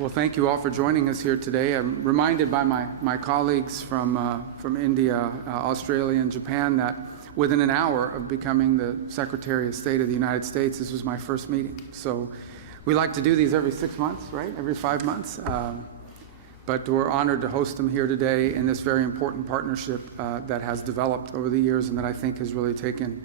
Well, thank you all for joining us here today. I'm reminded by my colleagues from India, Australia, and Japan that within an hour of becoming the Secretary of State of the United States, this was my first meeting. So we like to do these every 6 months, right? Every 5 months. But we're honored to host them here today in this very important partnership that has developed over the years and that I think has really taken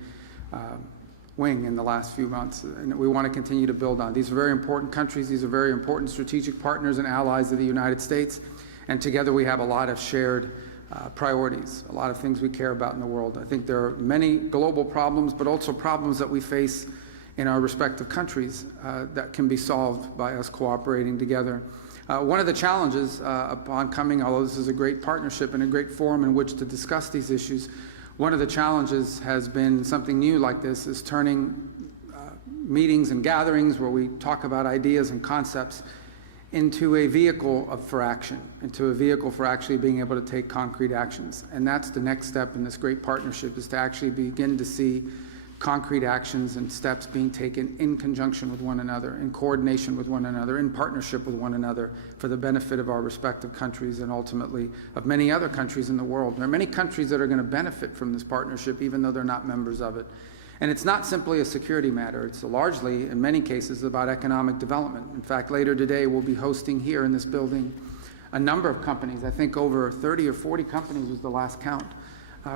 wing in the last few months, and we want to continue to build on. These are very important countries. These are very important strategic partners and allies of the United States, and together we have a lot of shared priorities, a lot of things we care about in the world. I think there are many global problems, but also problems that we face in our respective countries that can be solved by us cooperating together. One of the challenges upon coming, although this is a great partnership and a great forum in which to discuss these issues, one of the challenges has been something new like this, is turning meetings and gatherings where we talk about ideas and concepts into a vehicle for action, into a vehicle for actually being able to take concrete actions. And that's the next step in this great partnership, is to actually begin to see concrete actions and steps being taken in conjunction with one another, in coordination with one another, in partnership with one another for the benefit of our respective countries and ultimately of many other countries in the world. There are many countries that are going to benefit from this partnership even though they're not members of it. And it's not simply a security matter. It's largely, in many cases, about economic development. In fact, later today we'll be hosting here in this building a number of companies. I think over 30 or 40 companies was the last count.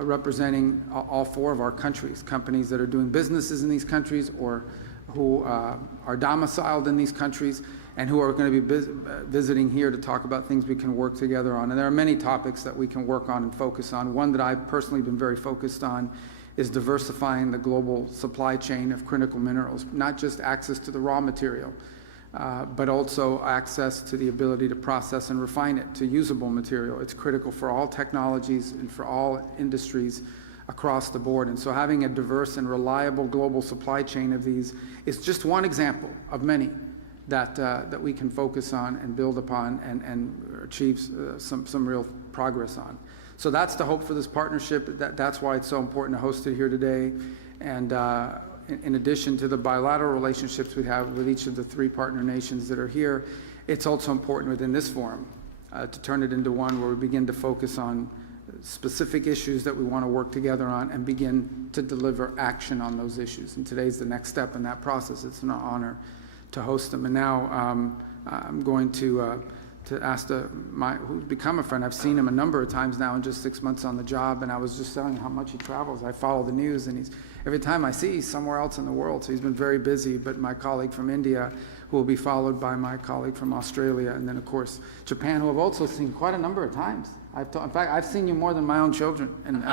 Representing all four of our countries, companies that are doing businesses in these countries or who are domiciled in these countries and who are going to be visiting here to talk about things we can work together on. And there are many topics that we can work on and focus on. One that I've personally been very focused on is diversifying the global supply chain of critical minerals, not just access to the raw material, but also access to the ability to process and refine it to usable material. It's critical for all technologies and for all industries across the board. And so having a diverse and reliable global supply chain of these is just one example of many that we can focus on and build upon and achieve some real progress on. So that's the hope for this partnership. That's why it's so important to host it here today. And in addition to the bilateral relationships we have with each of the three partner nations that are here, it's also important within this forum to turn it into one where we begin to focus on specific issues that we want to work together on and begin to deliver action on those issues. And today's the next step in that process. It's an honor to host them. And now I'm going to ask who's become a friend. I've seen him a number of times now in just 6 months on the job, and I was just telling him how much he travels. I follow the news, and every time I see he's somewhere else in the world, so he's been very busy. But my colleague from India, who will be followed by my colleague from Australia, and then of course Japan, who I've also seen quite a number of times. In fact, I've seen you more than my own children, and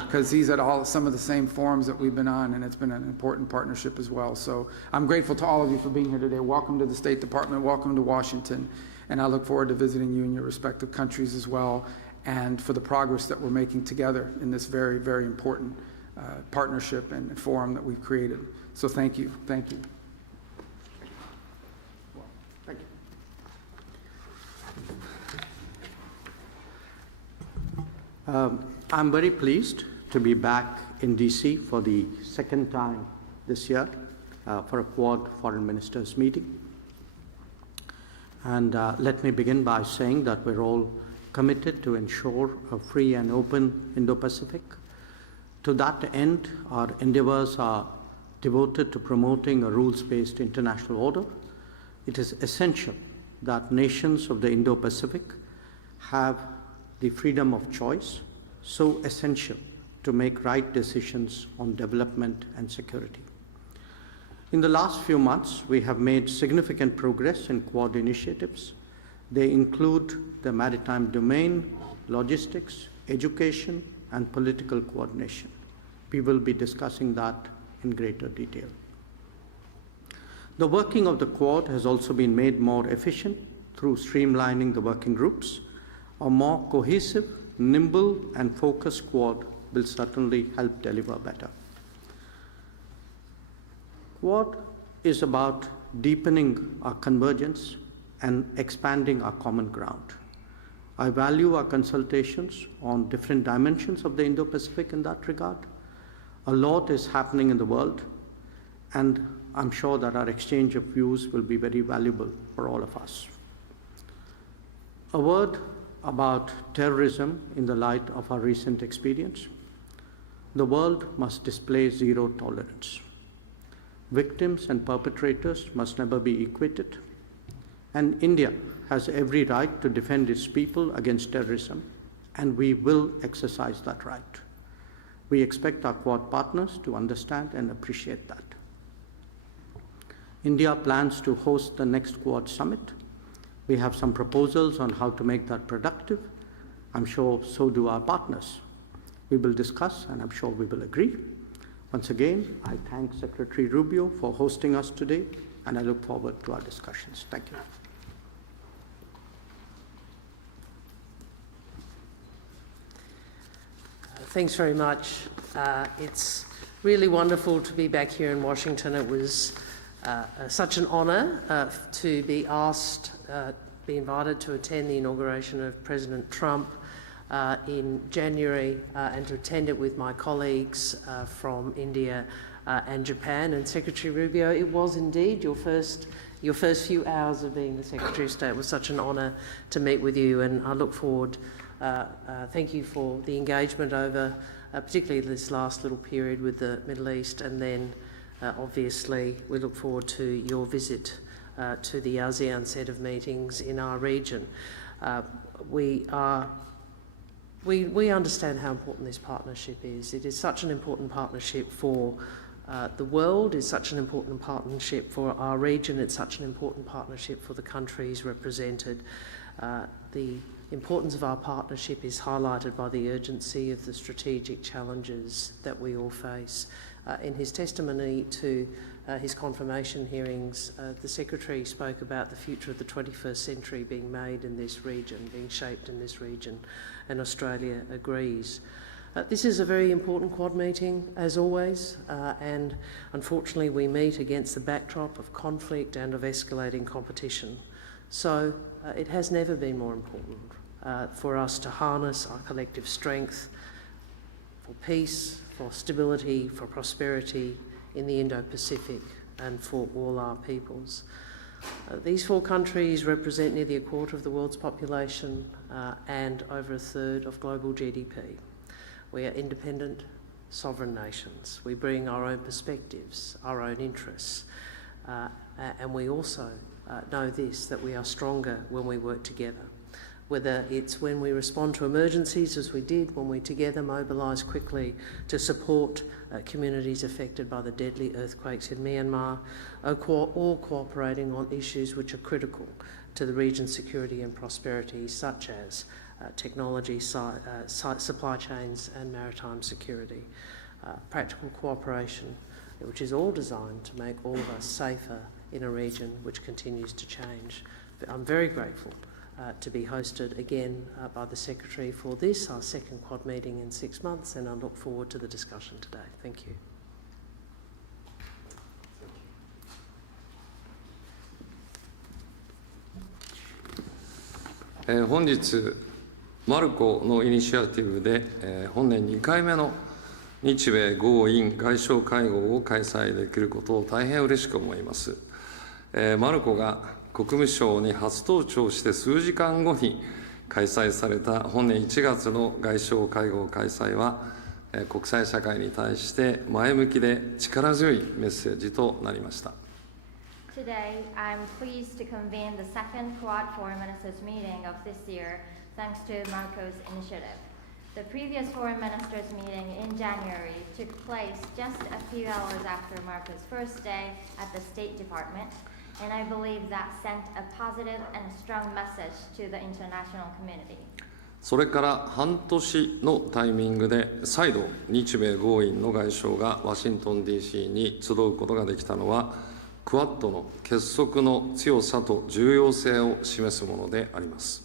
because he's at some of the same forums that we've been on, and it's been an important partnership as well. So I'm grateful to all of you for being here today. Welcome to the State Department. Welcome to Washington. And I look forward to visiting you in your respective countries as well, and for the progress that we're making together in this very, very important partnership and forum that we've created. So thank you. Thank you. Thank you. I'm very pleased to be back in DC for the second time this year for a Quad Foreign Ministers meeting. And let me begin by saying that we're all committed to ensure a free and open Indo-Pacific. To that end, our endeavors are devoted to promoting a rules-based international order. It is essential that nations of the Indo-Pacific have the freedom of choice, so essential to make right decisions on development and security. In the last few months, we have made significant progress in Quad initiatives. They include the maritime domain, logistics, education, and political coordination. We will be discussing that in greater detail. The working of the Quad has also been made more efficient through streamlining the working groups. A more cohesive, nimble, and focused Quad will certainly help deliver better. Quad is about deepening our convergence and expanding our common ground. I value our consultations on different dimensions of the Indo-Pacific in that regard. A lot is happening in the world, and I'm sure that our exchange of views will be very valuable for all of us. A word about terrorism in the light of our recent experience. The world must display zero tolerance. Victims and perpetrators must never be equated. And India has every right to defend its people against terrorism, and we will exercise that right. We expect our Quad partners to understand and appreciate that. India plans to host the next Quad summit. We have some proposals on how to make that productive. I'm sure so do our partners. We will discuss, and I'm sure we will agree. Once again, I thank Secretary Rubio for hosting us today, and I look forward to our discussions. Thank you. Thanks very much. It's really wonderful to be back here in Washington. It was such an honour to be asked, be invited to attend the inauguration of President Trump in January and to attend it with my colleagues from India and Japan. And Secretary Rubio, it was indeed your first few hours of being the Secretary of State. It was such an honour to meet with you, and I look forward. Thank you for the engagement over particularly this last little period with the Middle East, and then obviously we look forward to your visit to the ASEAN set of meetings in our region. We understand how important this partnership is. It is such an important partnership for the world, it's such an important partnership for our region, it's such an important partnership for the countries represented. The importance of our partnership is highlighted by the urgency of the strategic challenges that we all face. In his testimony to his confirmation hearings, the Secretary spoke about the future of the 21st century being made in this region, being shaped in this region, and Australia agrees. This is a very important Quad meeting, as always, and unfortunately we meet against the backdrop of conflict and of escalating competition. So it has never been more important for us to harness our collective strength for peace, for stability, for prosperity in the Indo-Pacific and for all our peoples. These four countries represent nearly a quarter of the world's population and over a third of global GDP. We are independent, sovereign nations. We bring our own perspectives, our own interests, and we also know this, that we are stronger when we work together. Whether it's when we respond to emergencies, as we did, when we together mobilise quickly to support communities affected by the deadly earthquakes in Myanmar, or cooperating on issues which are critical to the region's security and prosperity, such as technology, supply chains and maritime security. Practical cooperation, which is all designed to make all of us safer in a region which continues to change. I'm very grateful to be hosted again by the Secretary for this, our second Quad meeting in 6 months, and I look forward to the discussion today. Thank you.本日、マルコのイニシアティブで、本年2回目の日米豪印外相会合を開催できることを大変嬉しく思います。マルコが国務省に初登庁して数時間後に開催された本年1月の外相会合開催は、国際社会に対して前向きで力強いメッセージとなりました。Today, I'm pleased to convene the second Quad Foreign Ministers meeting of this year, thanks to Marco's initiative. The previous Foreign Ministers meeting in January took place just a few hours after Marco's first day at the State Department, and I believe that sent a positive and strong message to the international community. それから半年のタイミングで再度日米豪印の外相がワシントン DC に集うことができたのはクアッドの結束の強さと重要性を示すものであります。